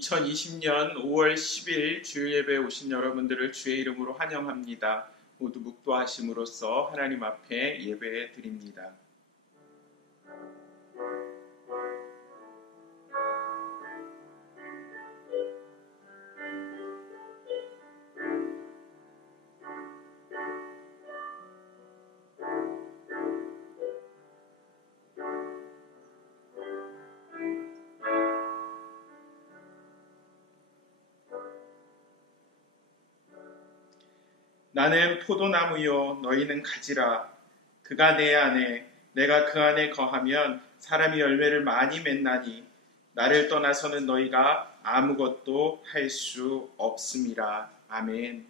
2020년 5월 10일 주일 예배에 오신 여러분들을 주의 이름으로 환영합니다. 모두 묵도하심으로써 하나님 앞에 예배 드립니다. 나는 포도나무요 너희는 가지라. 그가 내 안에 내가 그 안에 거하면 사람이 열매를 많이 맺나니 나를 떠나서는 너희가 아무것도 할 수 없음이라. 아멘.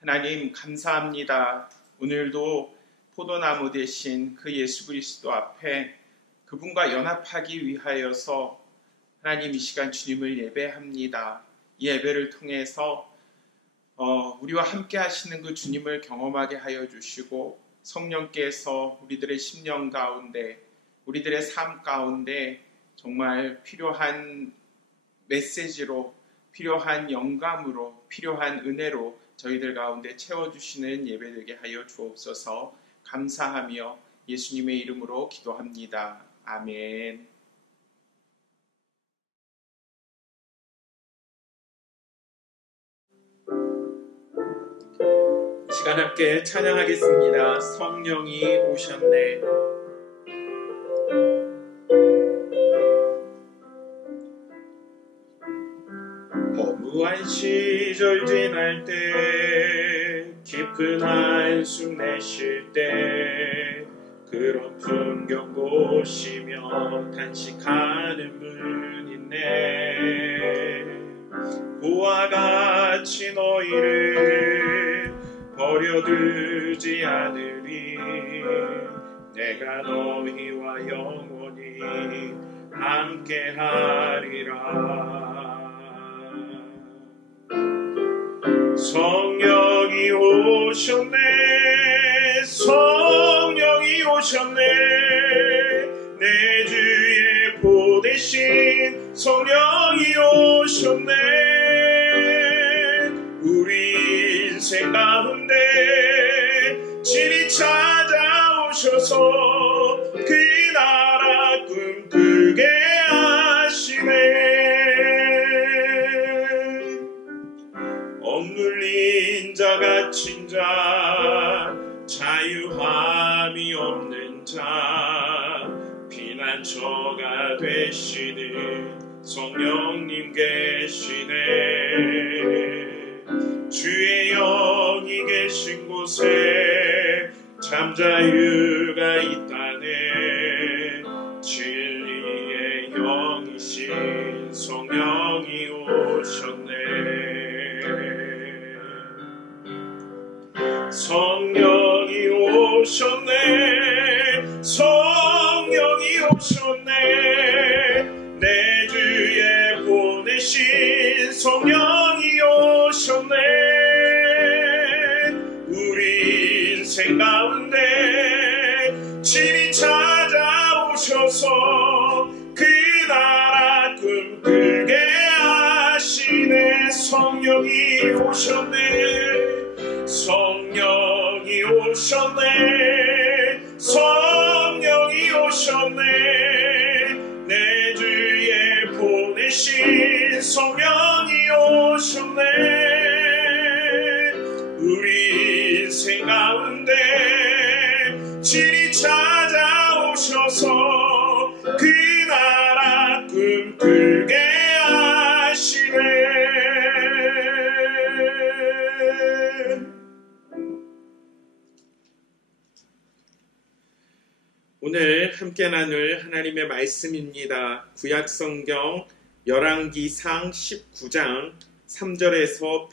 하나님 감사합니다. 오늘도 포도나무 대신 그 예수 그리스도 앞에 그분과 연합하기 위하여서 하나님 이 시간 주님을 예배합니다. 이 예배를 통해서 우리와 함께 하시는 그 주님을 경험하게 하여 주시고 성령께서 우리들의 심령 가운데 우리들의 삶 가운데 정말 필요한 메시지로 필요한 영감으로 필요한 은혜로 저희들 가운데 채워주시는 예배되게 하여 주옵소서. 감사하며 예수님의 이름으로 기도합니다. 아멘. 시간 함께 찬양하겠습니다. 성령이 오셨네. 허무한 시절 지날 때 깊은 한숨 내쉴 때 그런 풍경 보시며 단식하는 분 있네. 그와 같이 너희를 버려두지 않으리. 내가 너희와 영원히 함께하리라. 성령이 오셨네. 성령이 오셨네. 내 주의 보내신 성령이 오셨네. 우리 인생 가운데 진히 찾아오셔서 그 나라 꿈꾸게 하시네. 억눌린 자 갇힌 자 자유함이 없는 자 피난처가 되시는 성령님 계시네. 주의 영이 계신 곳에 참 자유가 있다네. 진리의 영이신 성령이 오셨네. 성령이 오셨네. 성령이 오셨네. 내 주에 보내신 성령이 오셨네. 우리 인생 가운데 진히 찾아오셔서 그 나라 꿈꾸게 하시네. 성령이 오셨네. 성령이 오셨네. 성령이 오셨네. 내 주에 보내신 성령이 오셨네. 우리 인생 가운데 진히 찾아오셔서 그 나라 꿈꾸게 하시네. 오늘 함께 나눌 하나님의 말씀입니다. 구약성경 열왕기상 19장 3절에서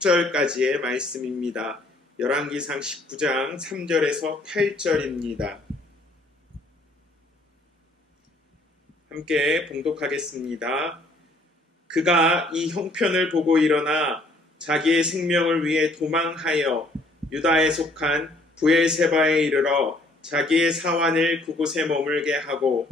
8절까지의 말씀입니다. 열왕기상 19장 3절에서 8절입니다. 함께 봉독하겠습니다. 그가 이 형편을 보고 일어나 자기의 생명을 위해 도망하여 유다에 속한 브엘세바에 이르러 자기의 사환을 그곳에 머물게 하고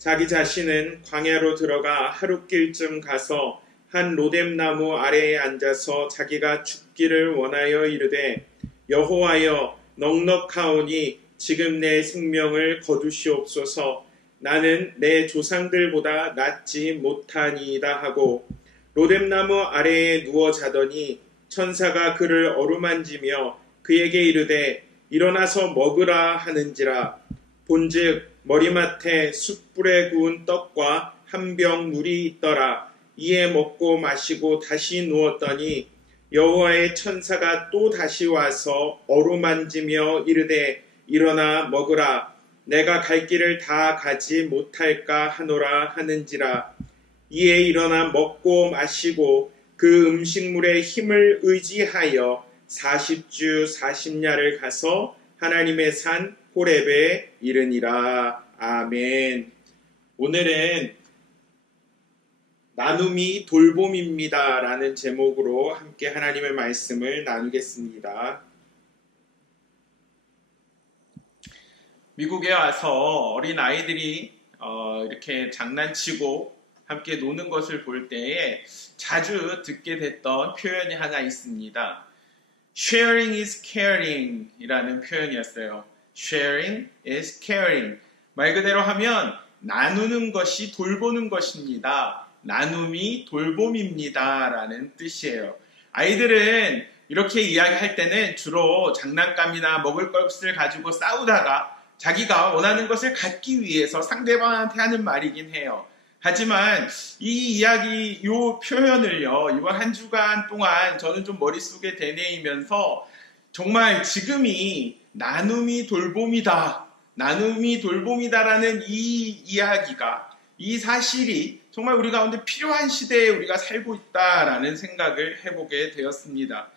자기 자신은 광야로 들어가 하룻길쯤 가서 한 로뎀나무 아래에 앉아서 자기가 죽기를 원하여 이르되 여호와여 넉넉하오니 지금 내 생명을 거두시옵소서. 나는 내 조상들보다 낫지 못하니이다 하고 로뎀나무 아래에 누워 자더니 천사가 그를 어루만지며 그에게 이르되 일어나서 먹으라 하는지라. 본즉 머리맡에 숯불에 구운 떡과 한 병 물이 있더라. 이에 먹고 마시고 다시 누웠더니 여호와의 천사가 또 다시 와서 어루만지며 이르되 일어나 먹으라. 내가 갈 길을 다 가지 못할까 하노라 하는지라. 이에 일어나 먹고 마시고 그 음식물의 힘을 의지하여 40주 40야를 가서 하나님의 산 호렙에 이르니라. 아멘. 오늘은 나눔이 돌봄입니다 라는 제목으로 함께 하나님의 말씀을 나누겠습니다. 미국에 와서 어린 아이들이 이렇게 장난치고 함께 노는 것을 볼 때에 자주 듣게 됐던 표현이 하나 있습니다. Sharing is caring 이라는 표현이었어요. Sharing is caring. 말 그대로 하면 나누는 것이 돌보는 것입니다. 나눔이 돌봄입니다 라는 뜻이에요. 아이들은 이렇게 이야기할 때는 주로 장난감이나 먹을 것을 가지고 싸우다가 자기가 원하는 것을 갖기 위해서 상대방한테 하는 말이긴 해요. 하지만 이 이야기, 이 표현을요, 이번 한 주간 동안 저는 좀 머릿속에 되뇌이면서 정말 지금이 나눔이 돌봄이다, 나눔이 돌봄이다라는 이 이야기가, 이 사실이 정말 우리 가운데 필요한 시대에 우리가 살고 있다라는 생각을 해보게 되었습니다.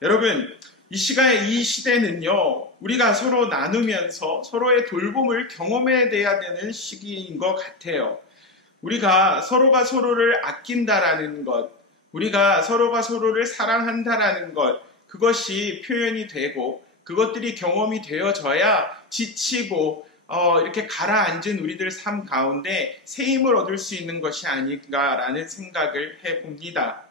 여러분, 이 시대는요, 우리가 서로 나누면서 서로의 돌봄을 경험해야 되는 시기인 것 같아요. 우리가 서로가 서로를 아낀다라는 것, 우리가 서로가 서로를 사랑한다라는 것, 그것이 표현이 되고 그것들이 경험이 되어져야 지치고 이렇게 가라앉은 우리들 삶 가운데 새 힘을 얻을 수 있는 것이 아닌가라는 생각을 해봅니다.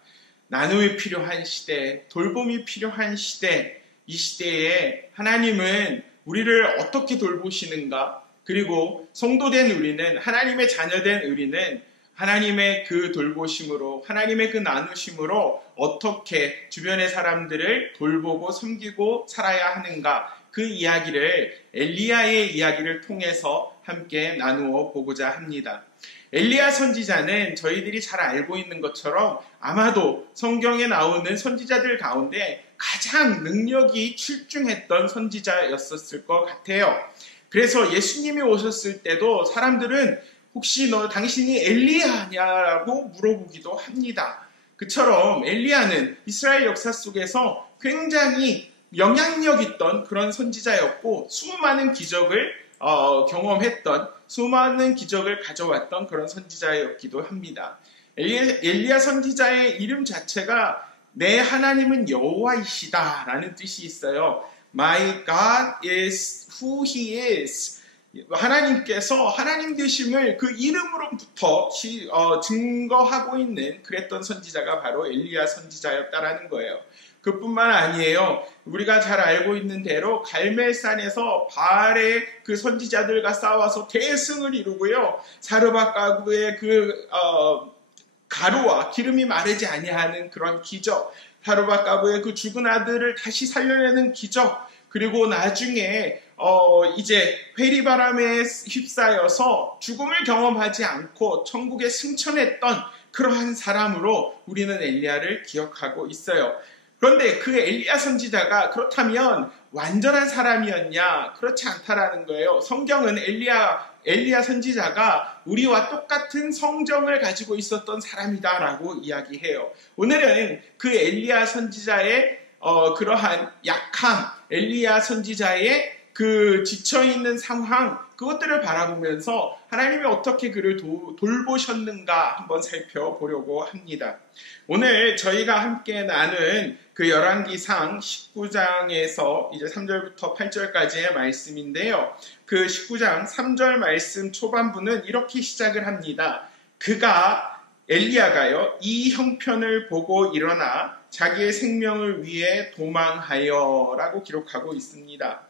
나눔이 필요한 시대, 돌봄이 필요한 시대, 이 시대에 하나님은 우리를 어떻게 돌보시는가? 그리고 성도된 우리는, 하나님의 자녀된 우리는 하나님의 그 돌보심으로, 하나님의 그 나누심으로 어떻게 주변의 사람들을 돌보고 섬기고 살아야 하는가? 그 이야기를 엘리야의 이야기를 통해서 함께 나누어 보고자 합니다. 엘리야 선지자는 저희들이 잘 알고 있는 것처럼 아마도 성경에 나오는 선지자들 가운데 가장 능력이 출중했던 선지자였었을 것 같아요. 그래서 예수님이 오셨을 때도 사람들은 혹시 당신이 엘리야냐라고 물어보기도 합니다. 그처럼 엘리야는 이스라엘 역사 속에서 굉장히 영향력 있던 그런 선지자였고 수많은 기적을 경험했던, 수많은 기적을 가져왔던 그런 선지자였기도 합니다. 엘리야 선지자의 이름 자체가 내 하나님은 여호와이시다 라는 뜻이 있어요. My God is who He is. 하나님께서 하나님 되심을 그 이름으로부터 증거하고 있는 그랬던 선지자가 바로 엘리야 선지자였다라는 거예요. 그뿐만 아니에요. 우리가 잘 알고 있는 대로 갈멜산에서 바알의 그 선지자들과 싸워서 대승을 이루고요. 사르밧가브의 그 가루와 기름이 마르지 아니하는 그런 기적, 사르밧가브의 그 죽은 아들을 다시 살려내는 기적, 그리고 나중에 이제 회리바람에 휩싸여서 죽음을 경험하지 않고 천국에 승천했던 그러한 사람으로 우리는 엘리야를 기억하고 있어요. 그런데 그 엘리야 선지자가 그렇다면 완전한 사람이었냐? 그렇지 않다라는 거예요. 성경은 엘리야 선지자가 우리와 똑같은 성정을 가지고 있었던 사람이다라고 이야기해요. 오늘은 그 엘리야 선지자의 그러한 약함, 엘리야 선지자의 그 지쳐있는 상황, 그것들을 바라보면서 하나님이 어떻게 그를 돌보셨는가 한번 살펴보려고 합니다. 오늘 저희가 함께 나눈 그 열왕기상 19장에서 이제 3절부터 8절까지의 말씀인데요. 그 19장 3절 말씀 초반부는 이렇게 시작을 합니다. 엘리야가요, 이 형편을 보고 일어나 자기의 생명을 위해 도망하여 라고 기록하고 있습니다.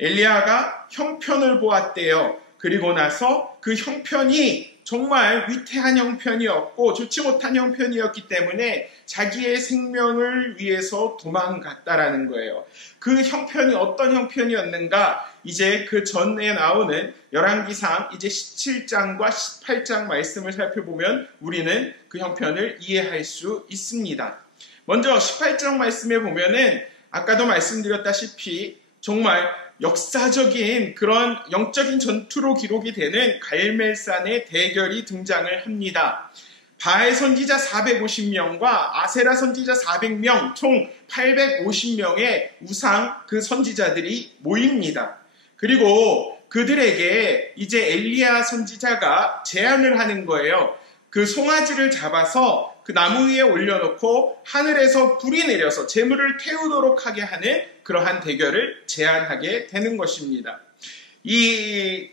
엘리야가 형편을 보았대요. 그리고 나서 그 형편이 정말 위태한 형편이었고 좋지 못한 형편이었기 때문에 자기의 생명을 위해서 도망갔다라는 거예요. 그 형편이 어떤 형편이었는가? 이제 그 전에 나오는 열왕기상 이제 17장과 18장 말씀을 살펴보면 우리는 그 형편을 이해할 수 있습니다. 먼저 18장 말씀에 보면은 아까도 말씀드렸다시피 정말 역사적인 그런 영적인 전투로 기록이 되는 갈멜산의 대결이 등장을 합니다. 바알 선지자 450명과 아세라 선지자 400명, 총 850명의 우상 그 선지자들이 모입니다. 그리고 그들에게 이제 엘리야 선지자가 제안을 하는 거예요. 그 송아지를 잡아서 그 나무 위에 올려놓고 하늘에서 불이 내려서 재물을 태우도록 하게 하는 그러한 대결을 제안하게 되는 것입니다.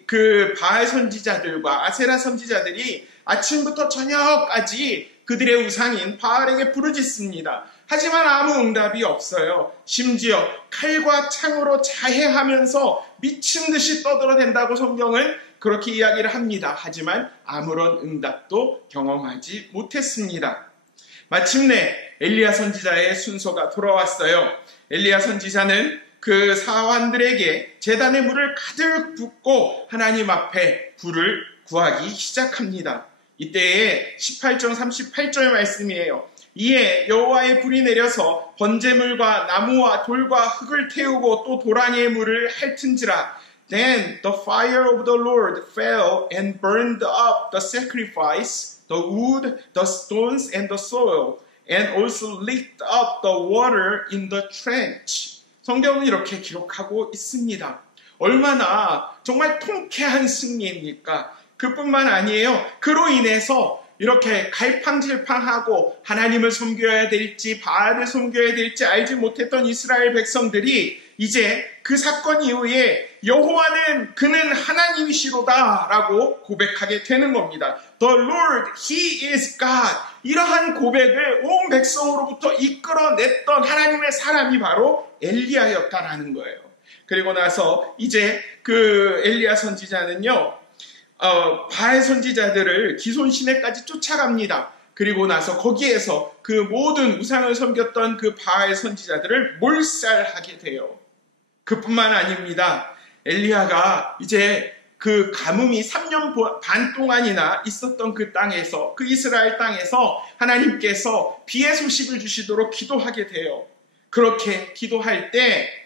그 바알 선지자들과 아세라 선지자들이 아침부터 저녁까지 그들의 우상인 바알에게 부르짖습니다. 하지만 아무 응답이 없어요. 심지어 칼과 창으로 자해하면서 미친 듯이 떠들어댄다고 성경은 그렇게 이야기를 합니다. 하지만 아무런 응답도 경험하지 못했습니다. 마침내 엘리야 선지자의 순서가 돌아왔어요. 엘리야 선지자는 그 사환들에게 제단의 물을 가득 붓고 하나님 앞에 불을 구하기 시작합니다. 이때에 18절 38절 말씀이에요. 이에 여호와의 불이 내려서 번제물과 나무와 돌과 흙을 태우고 또 도랑의 물을 핥은지라. Then the fire of the Lord fell and burned up the sacrifice, the wood, the stones, and the soil, and also licked up the water in the trench. 성경은 이렇게 기록하고 있습니다. 얼마나 정말 통쾌한 승리입니까? 그뿐만 아니에요. 그로 인해서 이렇게 갈팡질팡하고 하나님을 섬겨야 될지 바알을 섬겨야 될지 알지 못했던 이스라엘 백성들이 이제 그 사건 이후에 여호와는 그는 하나님이시로다 라고 고백하게 되는 겁니다. The Lord, He is God. 이러한 고백을 온 백성으로부터 이끌어냈던 하나님의 사람이 바로 엘리야였다라는 거예요. 그리고 나서 이제 그 엘리야 선지자는요, 바알 선지자들을 기손 시내까지 쫓아갑니다. 그리고 나서 거기에서 그 모든 우상을 섬겼던 그 바알 선지자들을 몰살하게 돼요. 그뿐만 아닙니다. 엘리야가 이제 그 가뭄이 3년 반 동안이나 있었던 그 땅에서, 그 이스라엘 땅에서 하나님께서 비의 소식을 주시도록 기도하게 돼요. 그렇게 기도할 때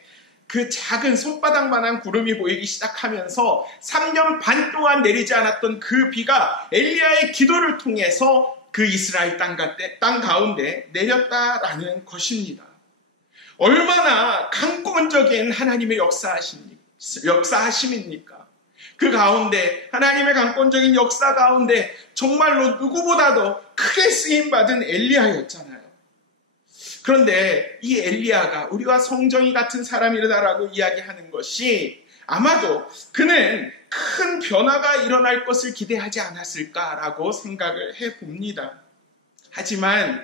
그 작은 손바닥만한 구름이 보이기 시작하면서 3년 반 동안 내리지 않았던 그 비가 엘리야의 기도를 통해서 그 이스라엘 땅 가운데 내렸다라는 것입니다. 얼마나 강권적인 하나님의 역사하심입니까? 그 가운데 하나님의 강권적인 역사 가운데 정말로 누구보다도 크게 쓰임받은 엘리야였잖아요. 그런데 이 엘리야가 우리와 성정이 같은 사람이라고 이야기하는 것이 아마도 그는 큰 변화가 일어날 것을 기대하지 않았을까라고 생각을 해봅니다. 하지만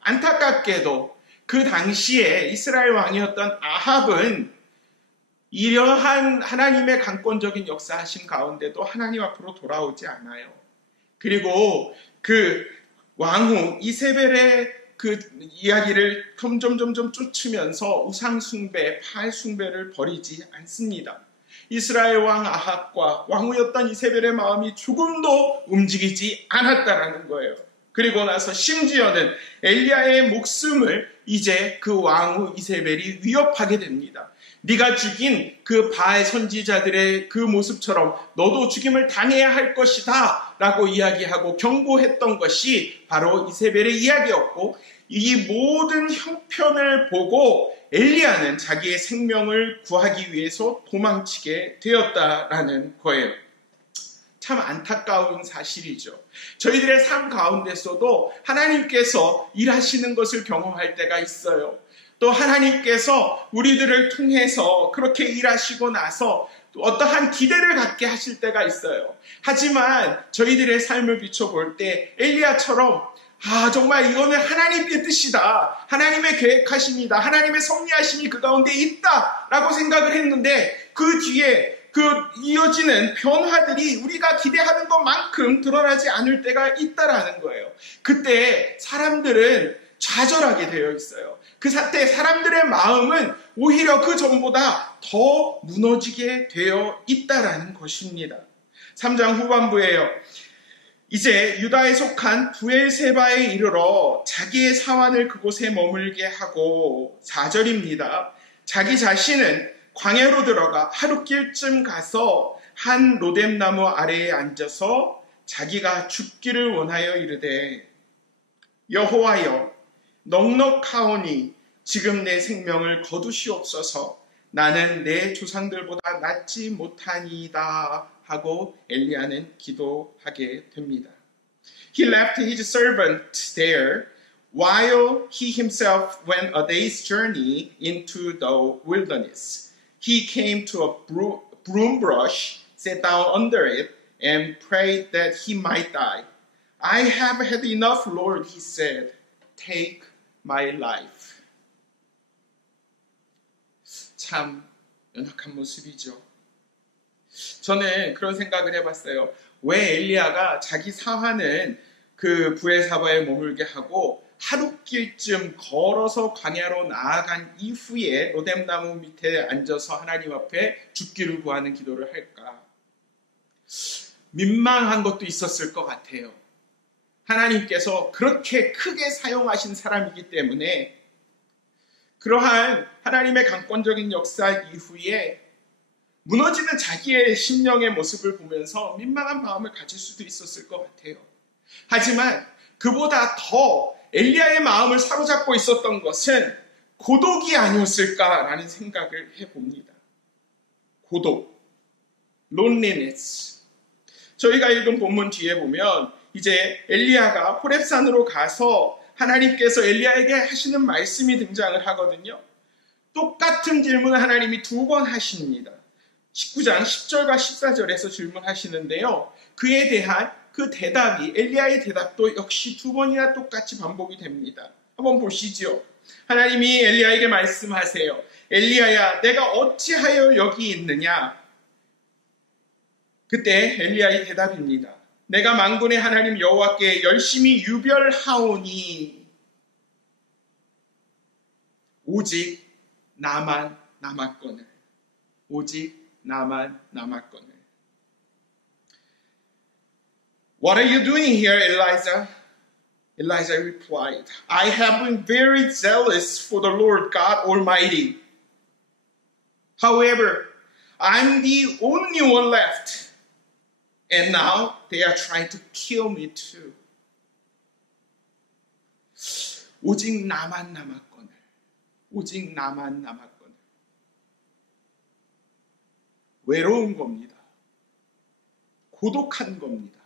안타깝게도 그 당시에 이스라엘 왕이었던 아합은 이러한 하나님의 강권적인 역사하심 가운데도 하나님 앞으로 돌아오지 않아요. 그리고 그 왕후 이세벨의 그 이야기를 점점 쫓으면서 우상숭배, 바알숭배를 버리지 않습니다. 이스라엘 왕 아합과 왕후였던 이세벨의 마음이 조금도 움직이지 않았다라는 거예요. 그리고 나서 심지어는 엘리야의 목숨을 이제 그 왕후 이세벨이 위협하게 됩니다. 네가 죽인 그 바알 선지자들의 그 모습처럼 너도 죽임을 당해야 할 것이다 라고 이야기하고 경고했던 것이 바로 이세벨의 이야기였고, 이 모든 형편을 보고 엘리야는 자기의 생명을 구하기 위해서 도망치게 되었다라는 거예요. 참 안타까운 사실이죠. 저희들의 삶 가운데서도 하나님께서 일하시는 것을 경험할 때가 있어요. 또 하나님께서 우리들을 통해서 그렇게 일하시고 나서 또 어떠한 기대를 갖게 하실 때가 있어요. 하지만 저희들의 삶을 비춰볼 때 엘리야처럼 정말 이거는 하나님의 뜻이다. 하나님의 계획하심이다. 하나님의 섭리하심이 그 가운데 있다라고 생각을 했는데 그 뒤에 그 이어지는 변화들이 우리가 기대하는 것만큼 드러나지 않을 때가 있다라는 거예요. 그때 사람들은 좌절하게 되어 있어요. 그 사태 사람들의 마음은 오히려 그 전보다 더 무너지게 되어 있다라는 것입니다. 3장 후반부에요. 이제 유다에 속한 브엘세바에 이르러 자기의 사환을 그곳에 머물게 하고 4절입니다. 자기 자신은 광야로 들어가 하룻길쯤 가서 한 로뎀나무 아래에 앉아서 자기가 죽기를 원하여 이르되 여호와여 넉넉하오니 지금 내 생명을 거두시옵소서 나는 내 조상들보다 낫지 못하니이다 하고 엘리야는 기도하게 됩니다. He left his servant there while he himself went a day's journey into the wilderness. He came to a broom brush, sat down under it, and prayed that he might die. I have had enough, Lord, he said. Take my life. 참 연약한 모습이죠. 저는 그런 생각을 해봤어요. 왜 엘리야가 자기 사환은 그 브엘사바에 머물게 하고 하룻길쯤 걸어서 광야로 나아간 이후에 로뎀나무 밑에 앉아서 하나님 앞에 죽기를 구하는 기도를 할까? 민망한 것도 있었을 것 같아요. 하나님께서 그렇게 크게 사용하신 사람이기 때문에 그러한 하나님의 강권적인 역사 이후에 무너지는 자기의 심령의 모습을 보면서 민망한 마음을 가질 수도 있었을 것 같아요. 하지만 그보다 더 엘리야의 마음을 사로잡고 있었던 것은 고독이 아니었을까라는 생각을 해봅니다. 고독, loneliness. 저희가 읽은 본문 뒤에 보면 이제 엘리야가 호렙산으로 가서 하나님께서 엘리야에게 하시는 말씀이 등장을 하거든요. 똑같은 질문을 하나님이 2번 하십니다. 19장 10절과 14절에서 질문하시는데요. 그에 대한 그 대답이 엘리야의 대답도 역시 2번이나 똑같이 반복이 됩니다. 한번 보시죠. 하나님이 엘리야에게 말씀하세요. 엘리야야 내가 어찌하여 여기 있느냐. 그때 엘리야의 대답입니다. 내가 만군의 하나님 여호와께 열심히 유별하오니 오직 나만 남았거늘. 오직 나만 남았거늘. What are you doing here, Elijah? Elijah replied, I have been very zealous for the Lord God Almighty. However, I'm the only one left. And now they are trying to kill me too. 오직 나만 남았거늘. 오직 나만 남았거늘. 외로운 겁니다. 고독한 겁니다.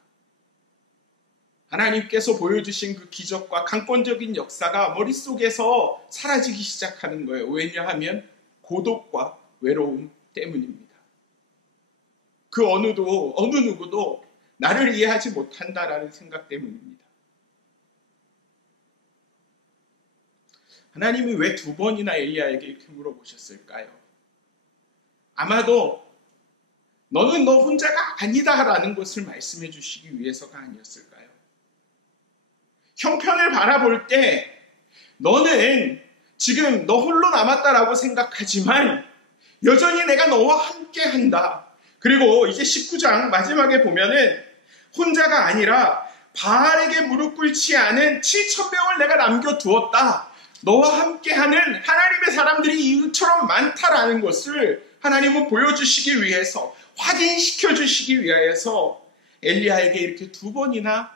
하나님께서 보여주신 그 기적과 강권적인 역사가 머릿속에서 사라지기 시작하는 거예요. 왜냐하면 고독과 외로움 때문입니다. 그 어느 누구도 나를 이해하지 못한다라는 생각 때문입니다. 하나님이 왜 2번이나 엘리야에게 이렇게 물어보셨을까요? 아마도 너는 너 혼자가 아니다라는 것을 말씀해 주시기 위해서가 아니었을까요? 형편을 바라볼 때 너는 지금 너 홀로 남았다라고 생각하지만 여전히 내가 너와 함께 한다. 그리고 이제 19장 마지막에 보면은 혼자가 아니라 바알에게 무릎 꿇지 않은 7,000명을 내가 남겨두었다. 너와 함께하는 하나님의 사람들이 이처럼 많다라는 것을 하나님은 보여주시기 위해서 확인시켜 주시기 위해서 엘리야에게 이렇게 2번이나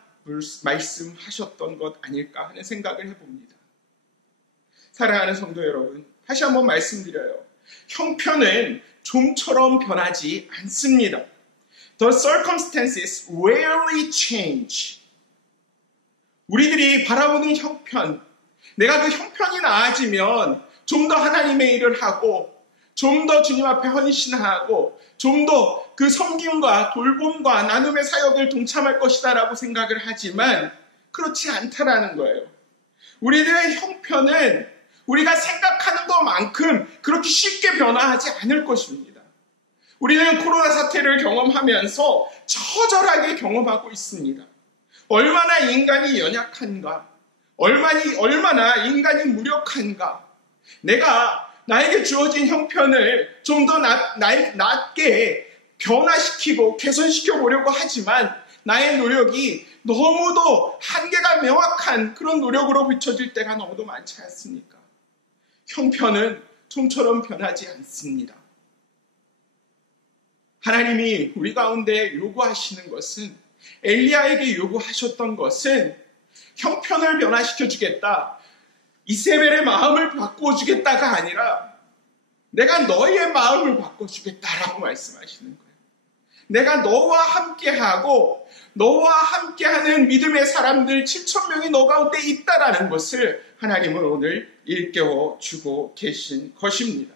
말씀하셨던 것 아닐까 하는 생각을 해봅니다. 사랑하는 성도 여러분, 다시 한번 말씀드려요. 형편은 좀처럼 변하지 않습니다. The circumstances rarely change. 우리들이 바라보는 형편, 내가 그 형편이 나아지면 좀 더 하나님의 일을 하고, 좀 더 주님 앞에 헌신하고, 좀 더 그 섬김과 돌봄과 나눔의 사역을 동참할 것이다 라고 생각을 하지만 그렇지 않다라는 거예요. 우리들의 형편은 우리가 생각하는 것만큼 그렇게 쉽게 변화하지 않을 것입니다. 우리는 코로나 사태를 경험하면서 처절하게 경험하고 있습니다. 얼마나 인간이 연약한가, 얼마나 인간이 무력한가. 내가 나에게 주어진 형편을 좀 더 낮게 변화시키고 개선시켜 보려고 하지만 나의 노력이 너무도 한계가 명확한 그런 노력으로 비춰질 때가 너무도 많지 않습니까? 형편은 좀처럼 변하지 않습니다. 하나님이 우리 가운데 요구하시는 것은, 엘리야에게 요구하셨던 것은 형편을 변화시켜 주겠다, 이세벨의 마음을 바꿔주겠다가 아니라 내가 너의 마음을 바꿔주겠다라고 말씀하시는 거예요. 내가 너와 함께하고 너와 함께하는 믿음의 사람들 7,000명이 너 가운데 있다라는 것을 하나님은 오늘 일깨워 주고 계신 것입니다.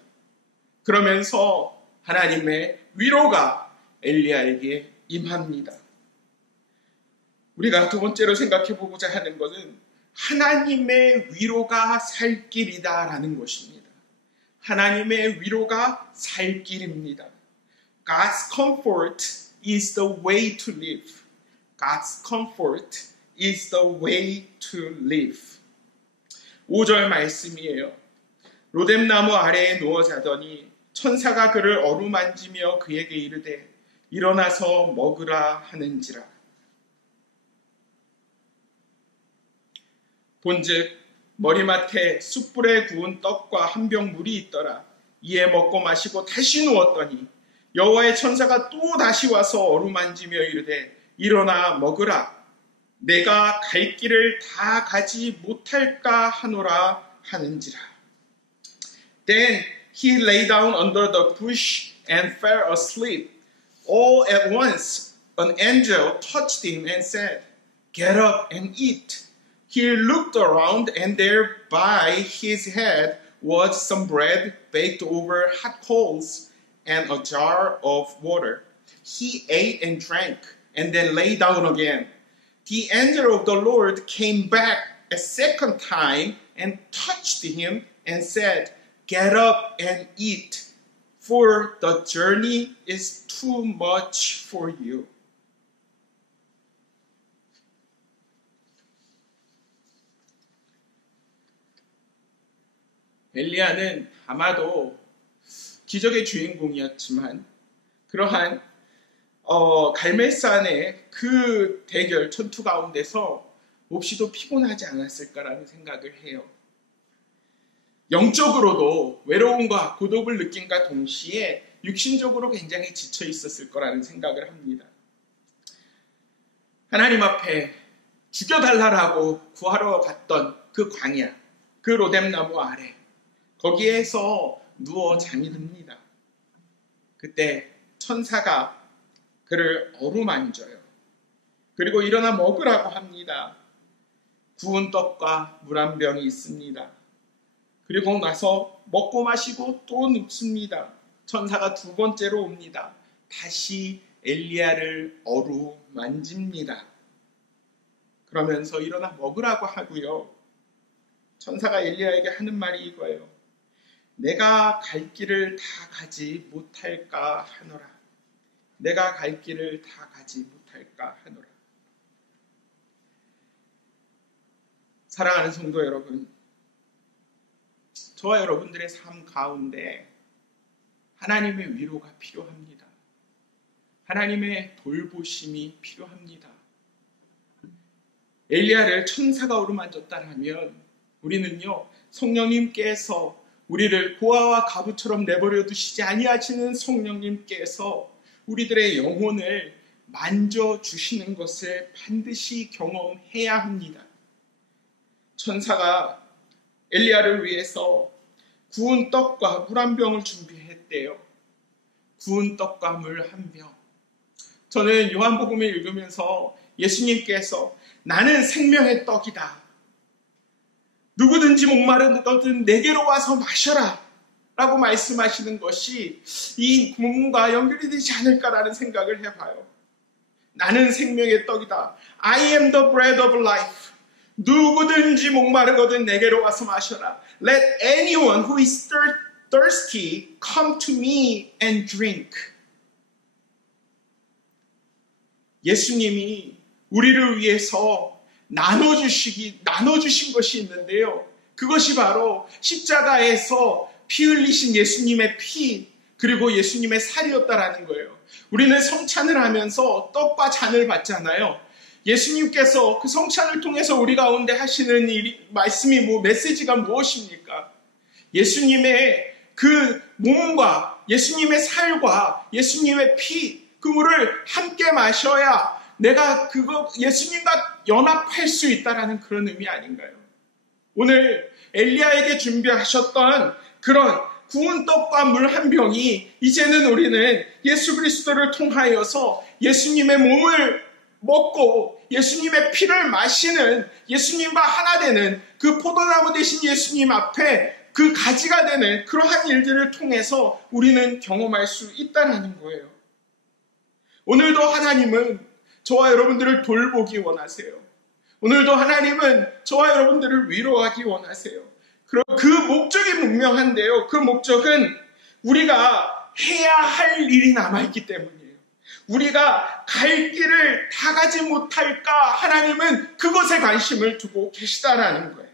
그러면서 하나님의 위로가 엘리야에게 임합니다. 우리가 두 번째로 생각해 보고자 하는 것은 하나님의 위로가 살 길이다라는 것입니다. 하나님의 위로가 살 길입니다. God's comfort is the way to live. God's comfort is the way to live. 5절 말씀이에요. 로뎀나무 아래에 누워 자더니 천사가 그를 어루만지며 그에게 이르되 일어나서 먹으라 하는지라. 본즉 머리맡에 숯불에 구운 떡과 한 병 물이 있더라. 이에 먹고 마시고 다시 누웠더니 여호와의 천사가 또 다시 와서 어루만지며 이르되 일어나 먹으라. 내가 갈 길을 다 가지 못할까 하노라 하는지라. Then he lay down under the bush and fell asleep. All at once an angel touched him and said, Get up and eat. He looked around, and there by his head was some bread baked over hot coals and a jar of water. He ate and drank, and then lay down again. The angel of the Lord came back a second time and touched him and said, Get up and eat, for the journey is too much for you. 엘리야는 아마도 기적의 주인공이었지만 그러한 갈멜산의 그 대결 전투 가운데서 몹시도 피곤하지 않았을까라는 생각을 해요. 영적으로도 외로움과 고독을 느낀과 동시에 육신적으로 굉장히 지쳐 있었을 거라는 생각을 합니다. 하나님 앞에 죽여달라고 구하러 갔던 그 광야, 그 로뎀나무 아래, 거기에서 누워 잠이 듭니다. 그때 천사가 그를 어루만져요. 그리고 일어나 먹으라고 합니다. 구운 떡과 물 한 병이 있습니다. 그리고 나서 먹고 마시고 또 눕습니다. 천사가 두 번째로 옵니다. 다시 엘리야를 어루만집니다. 그러면서 일어나 먹으라고 하고요. 천사가 엘리야에게 하는 말이 이거예요. 내가 갈 길을 다 가지 못할까 하노라. 내가 갈 길을 다 가지 못할까 하노라. 사랑하는 성도 여러분, 저와 여러분들의 삶 가운데 하나님의 위로가 필요합니다. 하나님의 돌보심이 필요합니다. 엘리야를 천사가 어루만졌다면 우리는요, 성령님께서 우리를 고아와 가부처럼 내버려 두시지 아니하시는 성령님께서 우리들의 영혼을 만져주시는 것을 반드시 경험해야 합니다. 천사가 엘리야를 위해서 구운 떡과 물 한 병을 준비했대요. 구운 떡과 물 한 병. 저는 요한복음을 읽으면서 예수님께서 나는 생명의 떡이다. 누구든지 목마르거든 내게로 와서 마셔라. 라고 말씀하시는 것이 이 부분과 연결이 되지 않을까라는 생각을 해봐요. 나는 생명의 떡이다. I am the bread of life. 누구든지 목마르거든 내게로 와서 마셔라. Let anyone who is thirsty come to me and drink. 예수님이 우리를 위해서 나눠주신 것이 있는데요. 그것이 바로 십자가에서 피 흘리신 예수님의 피, 그리고 예수님의 살이었다라는 거예요. 우리는 성찬을 하면서 떡과 잔을 받잖아요. 예수님께서 그 성찬을 통해서 우리 가운데 하시는 말씀이 메시지가 무엇입니까? 예수님의 그 몸과 예수님의 살과 예수님의 피, 그물을 함께 마셔야 내가 예수님과 연합할 수 있다라는 그런 의미 아닌가요? 오늘 엘리야에게 준비하셨던 그런 구운 떡과 물 한 병이 이제는 우리는 예수 그리스도를 통하여서 예수님의 몸을 먹고 예수님의 피를 마시는, 예수님과 하나 되는 그 포도나무 대신 예수님 앞에 그 가지가 되는 그러한 일들을 통해서 우리는 경험할 수 있다는 거예요. 오늘도 하나님은 저와 여러분들을 돌보기 원하세요. 오늘도 하나님은 저와 여러분들을 위로하기 원하세요. 그 목적이 분명한데요. 그 목적은 우리가 해야 할 일이 남아있기 때문이에요. 우리가 갈 길을 다 가지 못할까? 하나님은 그것에 관심을 두고 계시다라는 거예요.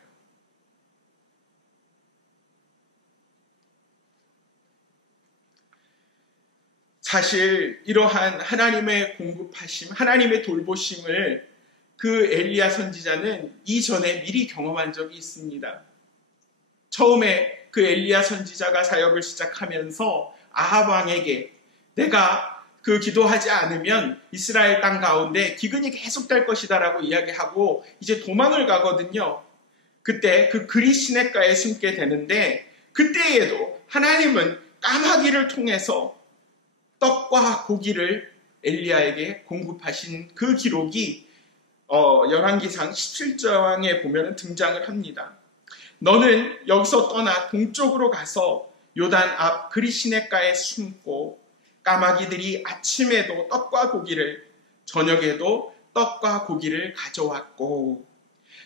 사실 이러한 하나님의 공급하심, 하나님의 돌보심을 그 엘리야 선지자는 이전에 미리 경험한 적이 있습니다. 처음에 그 엘리야 선지자가 사역을 시작하면서 아합 왕에게 내가 그 기도하지 않으면 이스라엘 땅 가운데 기근이 계속될 것이다라고 이야기하고 이제 도망을 가거든요. 그때 그 그리 시냇가에 숨게 되는데 그때에도 하나님은 까마귀를 통해서 떡과 고기를 엘리야에게 공급하신 그 기록이 열왕기상 17장에 보면 등장을 합니다. 너는 여기서 떠나 동쪽으로 가서 요단 앞 그리 시냇가에 숨고 까마귀들이 아침에도 떡과 고기를 저녁에도 떡과 고기를 가져왔고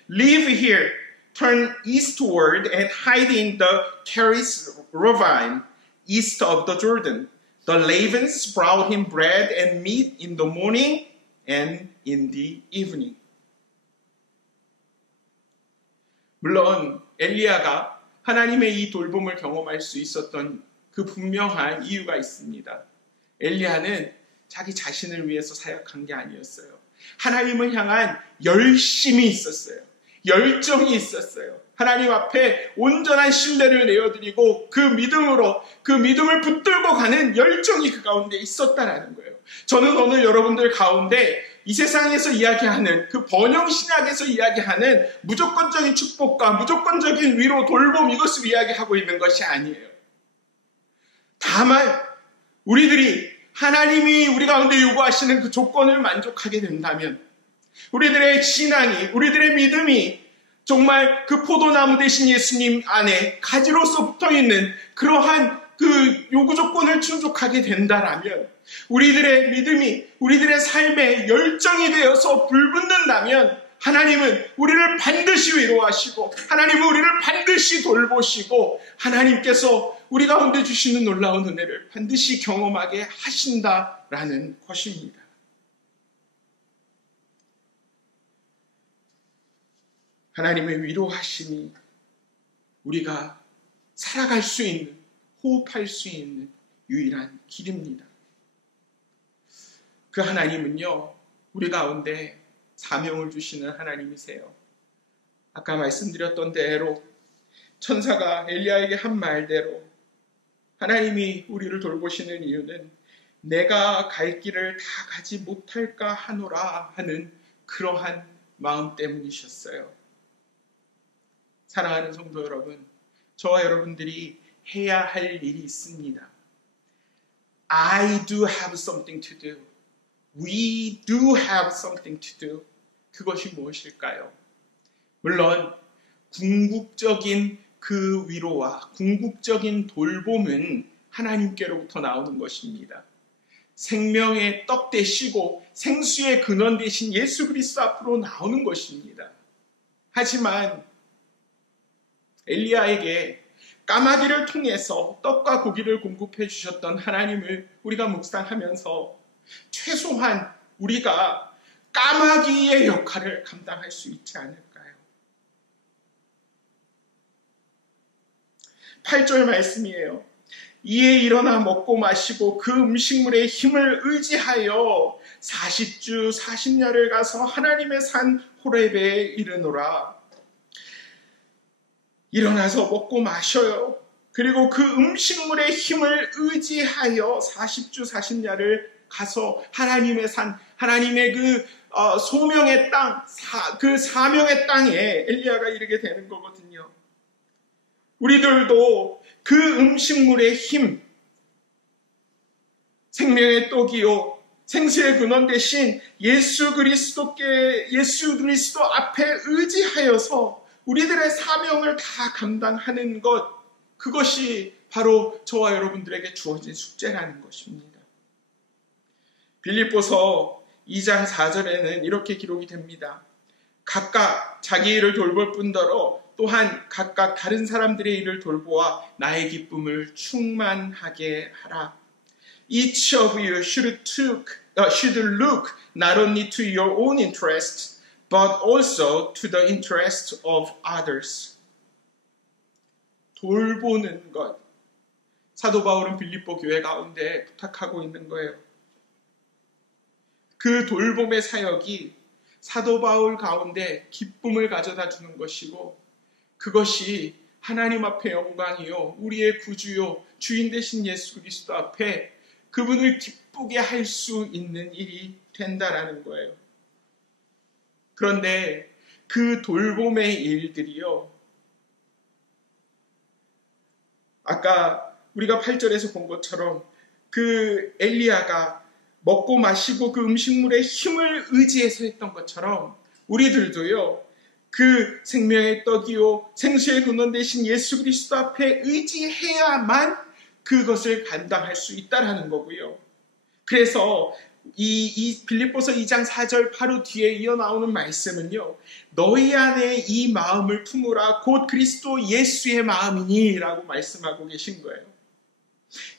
Live here, turn eastward and hide in the Keris ravine east of the Jordan. The ravens brought him bread and meat in the morning and in the evening. 물론 엘리야가 하나님의 이 돌봄을 경험할 수 있었던 그 분명한 이유가 있습니다. 엘리야는 자기 자신을 위해서 사역한 게 아니었어요. 하나님을 향한 열심이 있었어요. 열정이 있었어요. 하나님 앞에 온전한 신뢰를 내어드리고 그 믿음을 붙들고 가는 열정이 그 가운데 있었다라는 거예요. 저는 오늘 여러분들 가운데 이 세상에서 이야기하는 그 번영신학에서 이야기하는 무조건적인 축복과 무조건적인 위로, 돌봄 이것을 이야기하고 있는 것이 아니에요. 다만 우리들이 하나님이 우리 가운데 요구하시는 그 조건을 만족하게 된다면 우리들의 신앙이, 우리들의 믿음이 정말 그 포도나무 대신 예수님 안에 가지로서 붙어있는 그러한 그 요구 조건을 충족하게 된다라면 우리들의 믿음이 우리들의 삶에 열정이 되어서 불붙는다면 하나님은 우리를 반드시 위로하시고 하나님은 우리를 반드시 돌보시고 하나님께서 우리 가운데 주시는 놀라운 은혜를 반드시 경험하게 하신다라는 것입니다. 하나님의 위로하심이 우리가 살아갈 수 있는, 호흡할 수 있는 유일한 길입니다. 그 하나님은요, 우리 가운데 사명을 주시는 하나님이세요. 아까 말씀드렸던 대로 천사가 엘리야에게 한 말대로 하나님이 우리를 돌보시는 이유는 내가 갈 길을 다 가지 못할까 하노라 하는 그러한 마음 때문이셨어요. 사랑하는 성도 여러분, 저와 여러분들이 해야 할 일이 있습니다. I do have something to do. We do have something to do. 그것이 무엇일까요? 물론 궁극적인 그 위로와 궁극적인 돌봄은 하나님께로부터 나오는 것입니다. 생명의 떡 되시고 생수의 근원 되신 예수 그리스도 앞으로 나오는 것입니다. 하지만 엘리야에게 까마귀를 통해서 떡과 고기를 공급해 주셨던 하나님을 우리가 묵상하면서 최소한 우리가 까마귀의 역할을 감당할 수 있지 않을까요? 8절 말씀이에요. 이에 일어나 먹고 마시고 그 음식물의 힘을 의지하여 40주 40야를 가서 하나님의 산 호렙에 이르노라. 일어나서 먹고 마셔요. 그리고 그 음식물의 힘을 의지하여 40주 40야를 가서 하나님의 산, 하나님의 그 소명의 땅, 그 사명의 땅에 엘리야가 이르게 되는 거거든요. 우리들도 그 음식물의 힘, 생명의 떡이요, 생수의 근원 대신 예수 그리스도 앞에 의지하여서 우리들의 사명을 다 감당하는 것, 그것이 바로 저와 여러분들에게 주어진 숙제라는 것입니다. 빌립보서 2장 4절에는 이렇게 기록이 됩니다. 각각 자기 일을 돌볼 뿐더러 또한 각각 다른 사람들의 일을 돌보아 나의 기쁨을 충만하게 하라. Each of you should look not only to your own interest, but also to the interest of others. 돌보는 것. 사도 바울은 빌립보 교회 가운데 부탁하고 있는 거예요. 그 돌봄의 사역이 사도 바울 가운데 기쁨을 가져다 주는 것이고, 그것이 하나님 앞에 영광이요, 우리의 구주요, 주인 되신 예수 그리스도 앞에 그분을 기쁘게 할 수 있는 일이 된다라는 거예요. 그런데 그 돌봄의 일들이요, 아까 우리가 8절에서 본 것처럼 그 엘리야가 먹고 마시고 그 음식물의 힘을 의지해서 했던 것처럼 우리들도요, 그 생명의 떡이요 생수의 근원 되신 예수 그리스도 앞에 의지해야만 그것을 감당할 수 있다라는 거고요. 그래서 이 빌립보서 2장 4절 바로 뒤에 이어 나오는 말씀은요, 너희 안에 이 마음을 품으라 곧 그리스도 예수의 마음이니 라고 말씀하고 계신 거예요.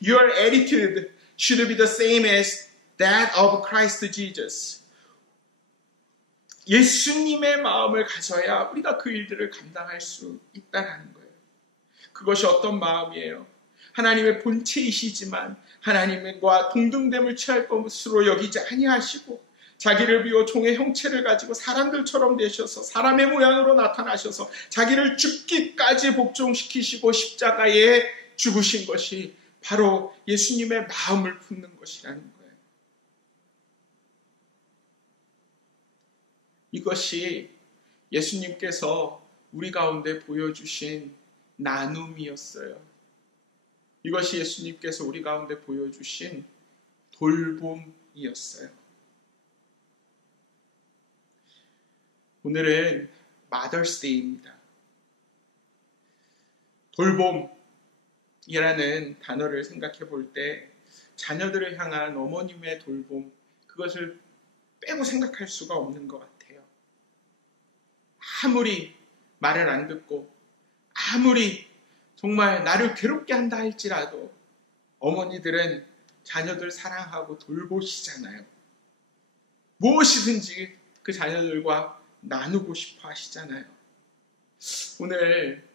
Your attitude should be the same as that of Christ Jesus. 예수님의 마음을 가져야 우리가 그 일들을 감당할 수 있다는 거예요. 그것이 어떤 마음이에요? 하나님의 본체이시지만 하나님과 동등됨을 취할 것으로 여기지 아니하시고 자기를 비워 종의 형체를 가지고 사람들처럼 되셔서 사람의 모양으로 나타나셔서 자기를 죽기까지 복종시키시고 십자가에 죽으신 것이 바로 예수님의 마음을 품는 것이라는 거예요. 이것이 예수님께서 우리 가운데 보여주신 나눔이었어요. 이것이 예수님께서 우리 가운데 보여주신 돌봄이었어요. 오늘은 마더스데이입니다. 돌봄이라는 단어를 생각해 볼 때 자녀들을 향한 어머님의 돌봄, 그것을 빼고 생각할 수가 없는 것 같아요. 아무리 말을 안 듣고 아무리 정말 나를 괴롭게 한다 할지라도 어머니들은 자녀들 사랑하고 돌보시잖아요. 무엇이든지 그 자녀들과 나누고 싶어 하시잖아요. 오늘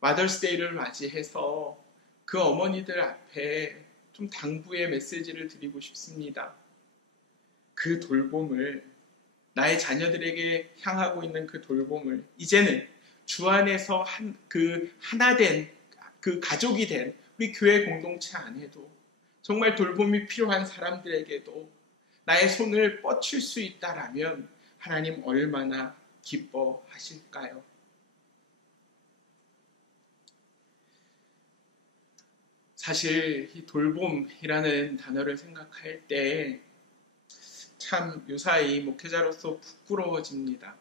마더스데이를 맞이해서 그 어머니들 앞에 좀 당부의 메시지를 드리고 싶습니다. 그 돌봄을, 나의 자녀들에게 향하고 있는 그 돌봄을 이제는 주 안에서 하나된 그 가족이 된 우리 교회 공동체 안에도 정말 돌봄이 필요한 사람들에게도 나의 손을 뻗칠 수 있다라면 하나님 얼마나 기뻐하실까요? 사실 이 돌봄이라는 단어를 생각할 때 참 요사이 목회자로서 부끄러워집니다.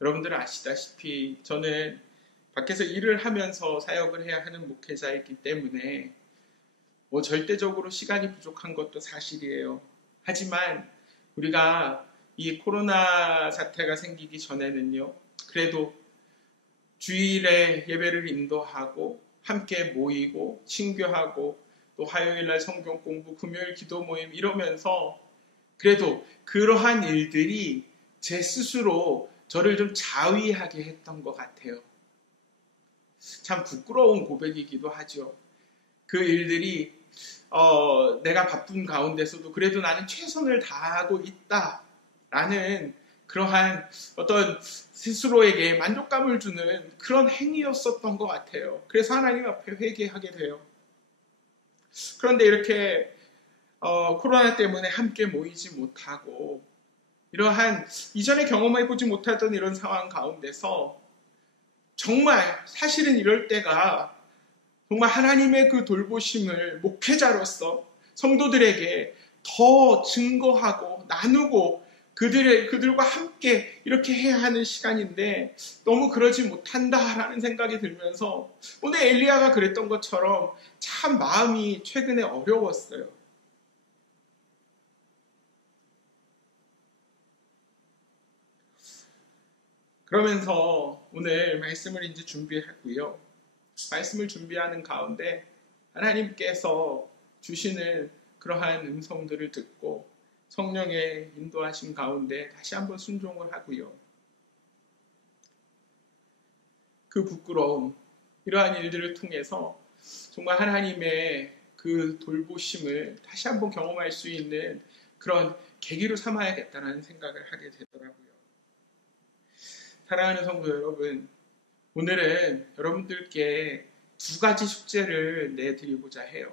여러분들 아시다시피 저는 밖에서 일을 하면서 사역을 해야 하는 목회자이기 때문에 절대적으로 시간이 부족한 것도 사실이에요. 하지만 우리가 이 코로나 사태가 생기기 전에는요, 그래도 주일에 예배를 인도하고 함께 모이고 친교하고 또 화요일날 성경 공부, 금요일 기도 모임 이러면서 그래도 그러한 일들이 제 스스로 저를 좀 자위하게 했던 것 같아요. 참 부끄러운 고백이기도 하죠. 그 일들이 내가 바쁜 가운데서도 그래도 나는 최선을 다하고 있다라는 그러한 어떤 스스로에게 만족감을 주는 그런 행위였었던 것 같아요. 그래서 하나님 앞에 회개하게 돼요. 그런데 이렇게 코로나 때문에 함께 모이지 못하고 이러한 이전에 경험해보지 못했던 이런 상황 가운데서 정말 사실은 이럴 때가 정말 하나님의 그 돌보심을 목회자로서 성도들에게 더 증거하고 나누고 그들과 함께 이렇게 해야 하는 시간인데 너무 그러지 못한다라는 생각이 들면서 오늘 엘리야가 그랬던 것처럼 참 마음이 최근에 어려웠어요. 그러면서 오늘 말씀을 이제 준비했고요. 말씀을 준비하는 가운데 하나님께서 주시는 그러한 음성들을 듣고 성령의 인도하심 가운데 다시 한번 순종을 하고요. 그 부끄러움, 이러한 일들을 통해서 정말 하나님의 그 돌보심을 다시 한번 경험할 수 있는 그런 계기로 삼아야겠다는 생각을 하게 되더라고요. 사랑하는 성도 여러분, 오늘은 여러분들께 두 가지 숙제를 내드리고자 해요.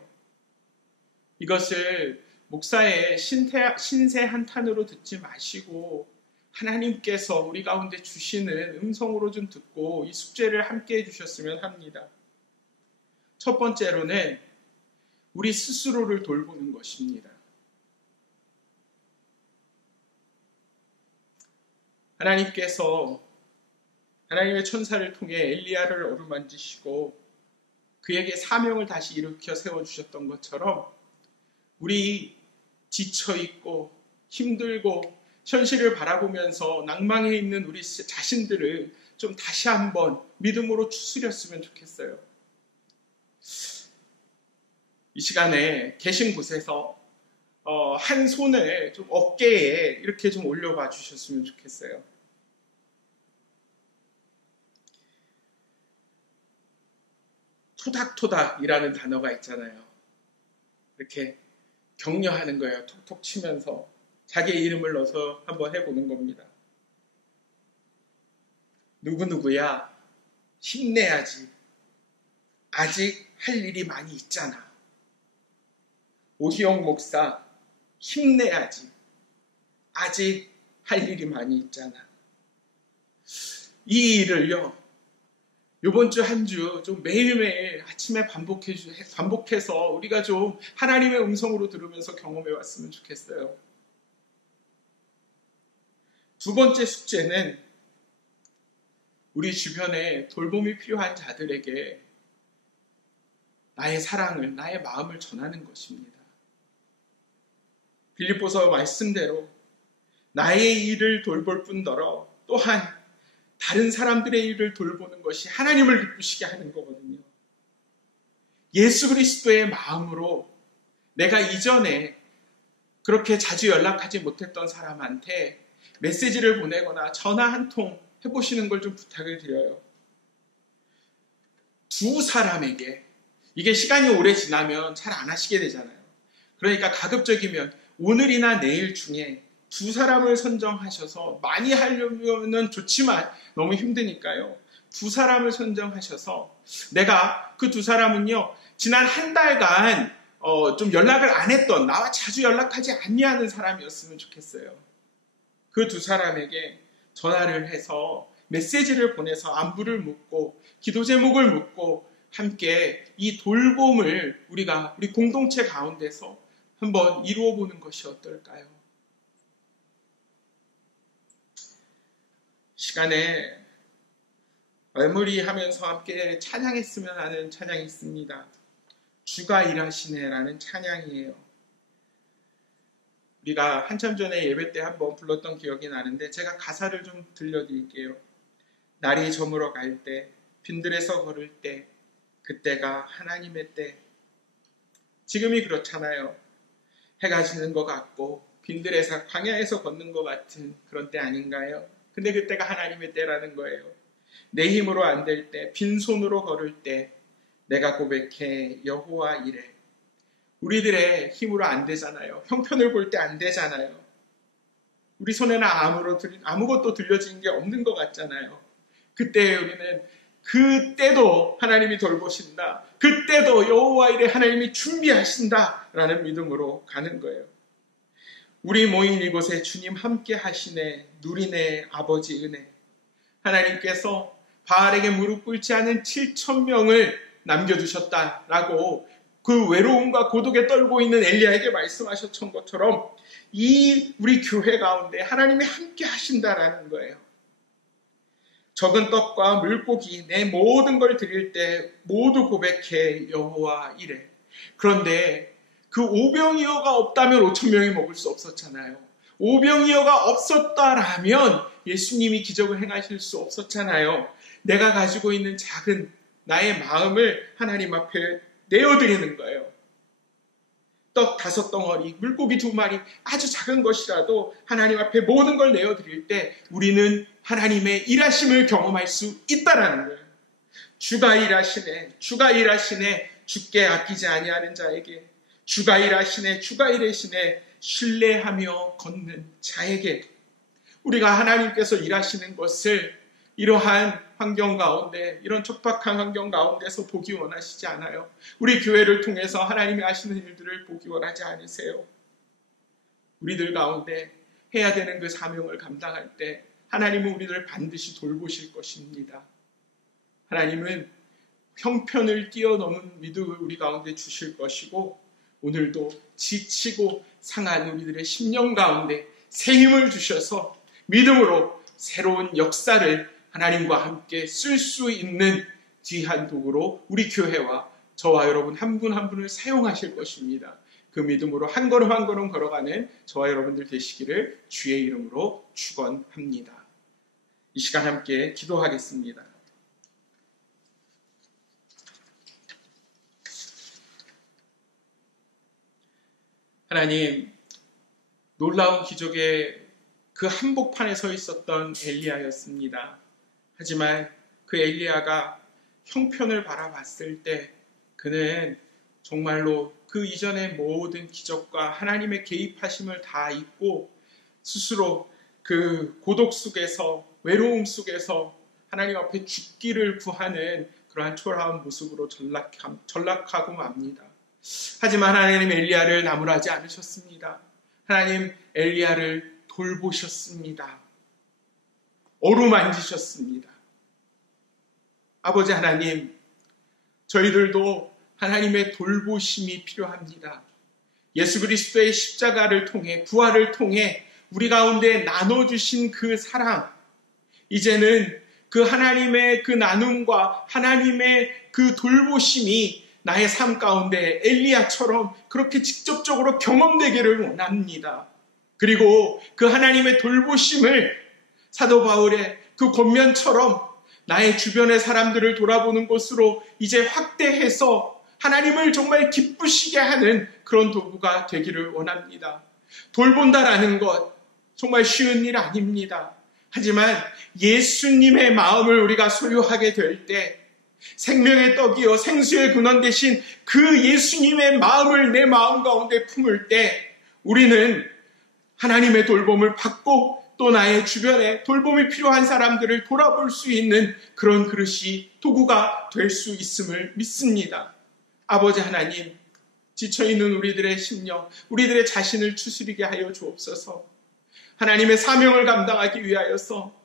이것을 목사의 신세 한탄으로 듣지 마시고 하나님께서 우리 가운데 주시는 음성으로 좀 듣고 이 숙제를 함께 해주셨으면 합니다. 첫 번째로는 우리 스스로를 돌보는 것입니다. 하나님께서 하나님의 천사를 통해 엘리야를 어루만지시고 그에게 사명을 다시 일으켜 세워주셨던 것처럼 우리 지쳐있고 힘들고 현실을 바라보면서 낭망해 있는 우리 자신들을 좀 다시 한번 믿음으로 추스렸으면 좋겠어요. 이 시간에 계신 곳에서 한 손을 좀 어깨에 이렇게 좀 올려봐 주셨으면 좋겠어요. 토닥토닥이라는 단어가 있잖아요. 이렇게 격려하는 거예요. 톡톡 치면서 자기의 이름을 넣어서 한번 해보는 겁니다. 누구누구야, 힘내야지. 아직 할 일이 많이 있잖아. 오희영 목사, 힘내야지. 아직 할 일이 많이 있잖아. 이 일을요, 이번 주 한 주 좀 매일매일 아침에 반복해서 우리가 좀 하나님의 음성으로 들으면서 경험해 왔으면 좋겠어요. 두 번째 숙제는 우리 주변에 돌봄이 필요한 자들에게 나의 사랑을, 나의 마음을 전하는 것입니다. 빌립보서 말씀대로 나의 일을 돌볼 뿐더러 또한 다른 사람들의 일을 돌보는 것이 하나님을 기쁘시게 하는 거거든요. 예수 그리스도의 마음으로 내가 이전에 그렇게 자주 연락하지 못했던 사람한테 메시지를 보내거나 전화 한 통 해보시는 걸 좀 부탁을 드려요. 두 사람에게, 이게 시간이 오래 지나면 잘 안 하시게 되잖아요. 그러니까 가급적이면 오늘이나 내일 중에 두 사람을 선정하셔서, 많이 하려면 좋지만 너무 힘드니까요. 두 사람을 선정하셔서 내가 그 두 사람은요, 지난 한 달간 좀 연락을 안 했던, 나와 자주 연락하지 않냐는 사람이었으면 좋겠어요. 그 두 사람에게 전화를 해서 메시지를 보내서 안부를 묻고 기도 제목을 묻고 함께 이 돌봄을 우리 공동체 가운데서 한번 이루어 보는 것이 어떨까요? 시간에 마무리하면서 함께 찬양했으면 하는 찬양이 있습니다. 주가 일하시네라는 찬양이에요. 우리가 한참 전에 예배 때 한번 불렀던 기억이 나는데 제가 가사를 좀 들려드릴게요. 날이 저물어 갈 때, 빈들에서 걸을 때, 그때가 하나님의 때. 지금이 그렇잖아요. 해가 지는 것 같고 빈들에서 광야에서 걷는 것 같은 그런 때 아닌가요? 근데 그때가 하나님의 때라는 거예요. 내 힘으로 안 될 때, 빈손으로 걸을 때 내가 고백해 여호와 이래. 우리들의 힘으로 안 되잖아요. 형편을 볼 때 안 되잖아요. 우리 손에는 아무것도 들려지는 게 없는 것 같잖아요. 그때 우리는 그때도 하나님이 돌보신다. 그때도 여호와 이래 하나님이 준비하신다라는 믿음으로 가는 거예요. 우리 모인 이곳에 주님 함께 하시네. 누리네 아버지 은혜. 하나님께서 바알에게 무릎 꿇지 않은 7,000명을 남겨두셨다라고 그 외로움과 고독에 떨고 있는 엘리야에게 말씀하셨던 것처럼 이 우리 교회 가운데 하나님이 함께 하신다라는 거예요. 적은 떡과 물고기 내 모든 걸 드릴 때 모두 고백해 여호와 이래. 그런데 그 오병이어가 없다면 5,000명이 먹을 수 없었잖아요. 오병이어가 없었다라면 예수님이 기적을 행하실 수 없었잖아요. 내가 가지고 있는 작은 나의 마음을 하나님 앞에 내어드리는 거예요. 떡 5덩어리, 물고기 2마리, 아주 작은 것이라도 하나님 앞에 모든 걸 내어드릴 때 우리는 하나님의 일하심을 경험할 수 있다라는 거예요. 주가 일하시네, 주가 일하시네, 주께 아끼지 아니하는 자에게, 주가 일하시네, 주가 일하시네, 신뢰하며 걷는 자에게. 우리가 하나님께서 일하시는 것을 이러한 환경 가운데, 이런 척박한 환경 가운데서 보기 원하시지 않아요. 우리 교회를 통해서 하나님이 하시는 일들을 보기 원하지 않으세요. 우리들 가운데 해야 되는 그 사명을 감당할 때 하나님은 우리들을 반드시 돌보실 것입니다. 하나님은 형편을 뛰어넘은 믿음을 우리 가운데 주실 것이고, 오늘도 지치고 상한 우리들의 심령 가운데 새 힘을 주셔서 믿음으로 새로운 역사를 하나님과 함께 쓸 수 있는 귀한 도구로 우리 교회와 저와 여러분 한 분 한 분을 사용하실 것입니다. 그 믿음으로 한 걸음 한 걸음 걸어가는 저와 여러분들 되시기를 주의 이름으로 축원합니다. 이 시간 함께 기도하겠습니다. 하나님, 놀라운 기적의 그 한복판에 서 있었던 엘리야였습니다. 하지만 그 엘리야가 형편을 바라봤을 때 그는 정말로 그 이전의 모든 기적과 하나님의 개입하심을 다 잊고 스스로 그 고독 속에서, 외로움 속에서 하나님 앞에 죽기를 구하는 그러한 초라한 모습으로 전락하고 맙니다. 하지만 하나님 엘리야를 나무라지 않으셨습니다. 하나님 엘리야를 돌보셨습니다. 어루만지셨습니다. 아버지 하나님, 저희들도 하나님의 돌보심이 필요합니다. 예수 그리스도의 십자가를 통해, 부활을 통해 우리 가운데 나눠주신 그 사랑, 이제는 그 하나님의 그 나눔과 하나님의 그 돌보심이 나의 삶 가운데 엘리야처럼 그렇게 직접적으로 경험되기를 원합니다. 그리고 그 하나님의 돌보심을 사도 바울의 그 권면처럼 나의 주변의 사람들을 돌아보는 것으로 이제 확대해서 하나님을 정말 기쁘시게 하는 그런 도구가 되기를 원합니다. 돌본다라는 것 정말 쉬운 일 아닙니다. 하지만 예수님의 마음을 우리가 소유하게 될 때 생명의 떡이요 생수의 근원 되신 그 예수님의 마음을 내 마음 가운데 품을 때 우리는 하나님의 돌봄을 받고 또 나의 주변에 돌봄이 필요한 사람들을 돌아볼 수 있는 그런 그릇이 도구가 될 수 있음을 믿습니다. 아버지 하나님, 지쳐있는 우리들의 심령, 우리들의 자신을 추스리게 하여 주옵소서. 하나님의 사명을 감당하기 위하여서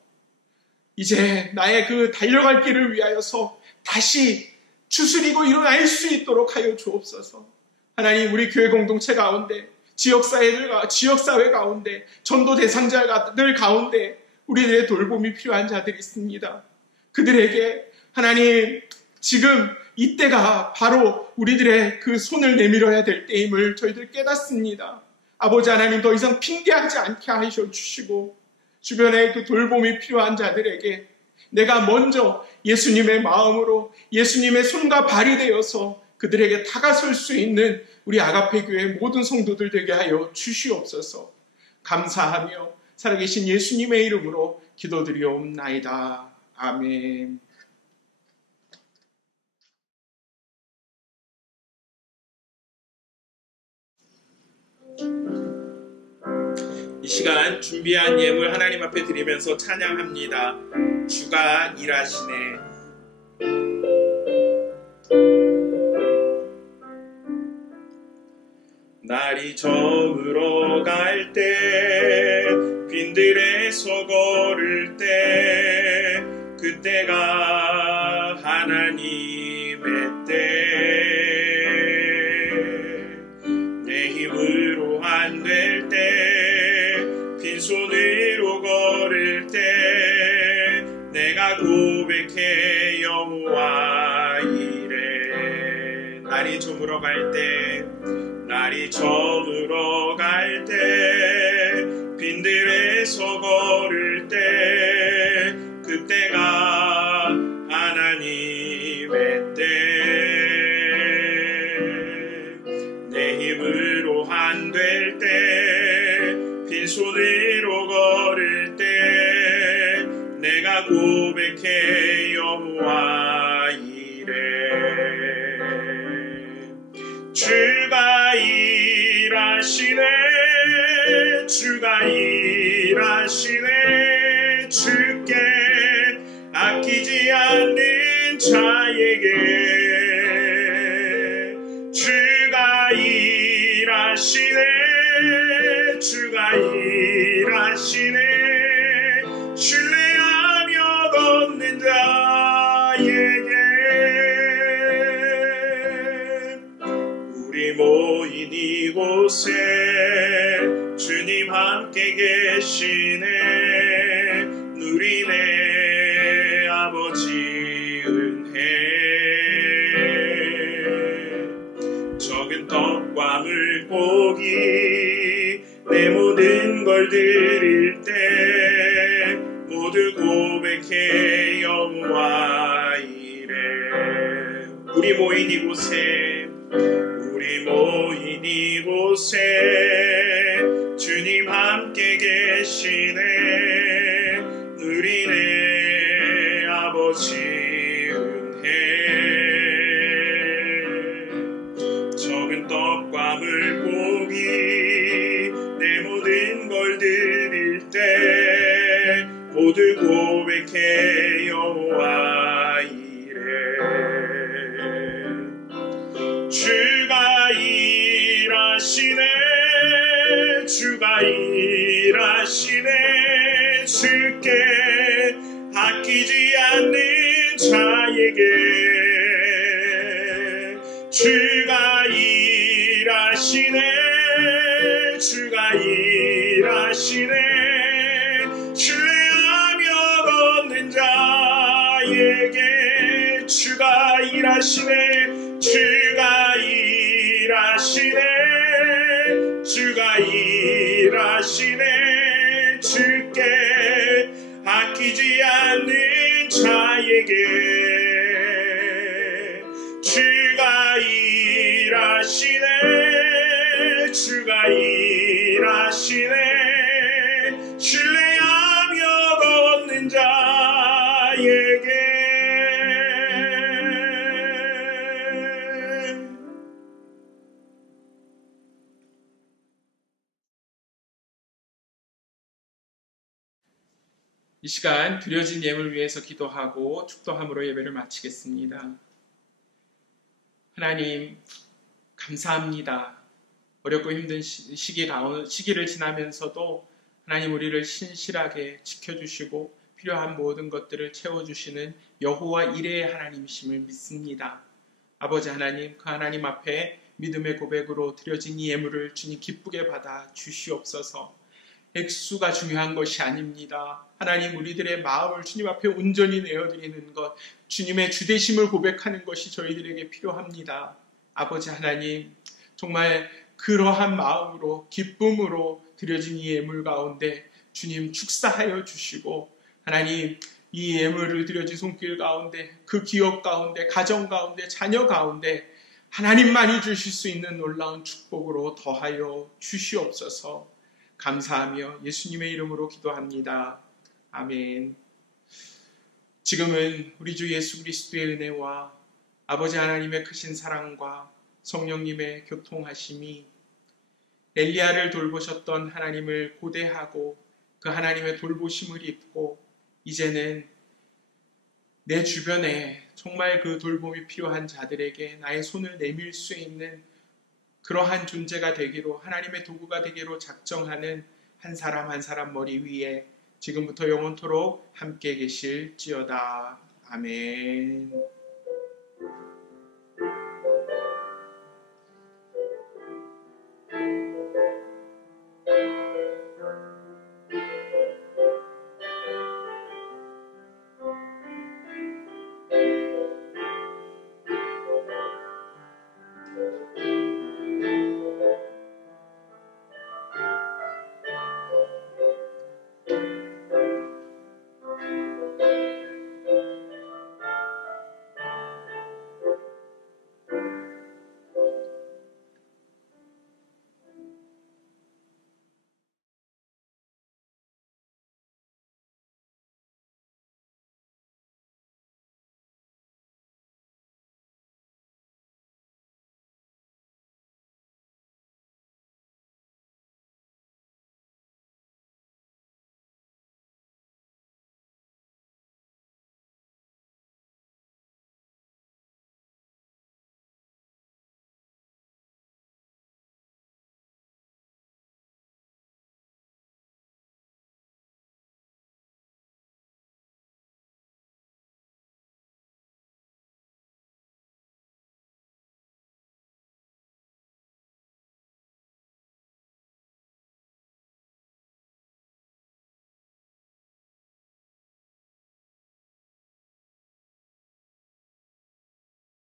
이제 나의 그 달려갈 길을 위하여서 다시 추스리고 일어날 수 있도록 하여 주옵소서. 하나님, 우리 교회 공동체 가운데, 지역사회 가운데, 전도 대상자들 가운데 우리들의 돌봄이 필요한 자들이 있습니다. 그들에게 하나님, 지금 이때가 바로 우리들의 그 손을 내밀어야 될 때임을 저희들 깨닫습니다. 아버지 하나님, 더 이상 핑계하지 않게 하셔 주시고, 주변에 그 돌봄이 필요한 자들에게 내가 먼저 예수님의 마음으로 예수님의 손과 발이 되어서 그들에게 다가설 수 있는 우리 아가페 교회 모든 성도들 되게 하여 주시옵소서. 감사하며 살아계신 예수님의 이름으로 기도드리옵나이다. 아멘. 이 시간 준비한 예물 하나님 앞에 드리면서 찬양합니다. 주가 일하시네. 날이 저물어 갈 때, 빈들에서 걸을 때, 그때가 하나님의 때. 내 힘으로 안 될 때, 빈손으로 걸을 때, 내가 고백해 여호와 이래. 날이 저물어 갈 때, 날이 저물어 갈 때, 빈들에서 걸을 때, 그때가 하나님의 때. 내 힘으로 안 될 때, 빈손으로 걸을 때, 내가 고백해 여호와 이래. 주가 일하시네, 주가 일하시네. 주께 아끼지 않는 자에게 주가 일하시네, 주가 일하시네. 신뢰하며 걷는 자에게 우리 모인 이곳에 주님 함께 계시네. 누리네 아버지 은혜. 적은 떡과 물고기 내 모든 걸 드릴 때 모두 고백해 여호와 이래. 우리 모인 이곳에, 우리 모인 이곳에 주님 함께 계시네. 누리네 아버지 은혜. 적은 떡과 물고기 내 모든 걸 드릴 때 모두 고백해 여호와 이래. 주가 일하시네, 주가 일하시네. 주께 아끼지 않는 자에게 주가 일하시네, 주가 일하시네. 신뢰하며 걷는 자에게 주가 일하시네, 주가 일하시네, 주가 일하시네. 주께 아끼지 않는 자에게 주가 일하시네, 주가 일하시네. 신뢰하며 걷는 자에게 이 시간 드려진 예물 위해서 기도하고 축도함으로 예배를 마치겠습니다. 하나님, 감사합니다. 어렵고 힘든 시기를 지나면서도 하나님 우리를 신실하게 지켜주시고 필요한 모든 것들을 채워주시는 여호와 이레의 하나님이심을 믿습니다. 아버지 하나님, 그 하나님 앞에 믿음의 고백으로 드려진 이 예물을 주님 기쁘게 받아 주시옵소서. 액수가 중요한 것이 아닙니다. 하나님, 우리들의 마음을 주님 앞에 온전히 내어드리는 것, 주님의 주되심을 고백하는 것이 저희들에게 필요합니다. 아버지 하나님, 정말 그러한 마음으로 기쁨으로 드려진 이 예물 가운데 주님 축사하여 주시고, 하나님, 이 예물을 드려진 손길 가운데, 그 기업 가운데, 가정 가운데, 자녀 가운데 하나님만이 주실 수 있는 놀라운 축복으로 더하여 주시옵소서. 감사하며 예수님의 이름으로 기도합니다. 아멘. 지금은 우리 주 예수 그리스도의 은혜와 아버지 하나님의 크신 사랑과 성령님의 교통하심이 엘리야를 돌보셨던 하나님을 고대하고 그 하나님의 돌보심을 입고 이제는 내 주변에 정말 그 돌봄이 필요한 자들에게 나의 손을 내밀 수 있는 그러한 존재가 되기로, 하나님의 도구가 되기로 작정하는 한 사람 한 사람 머리 위에 지금부터 영원토록 함께 계실지어다. 아멘.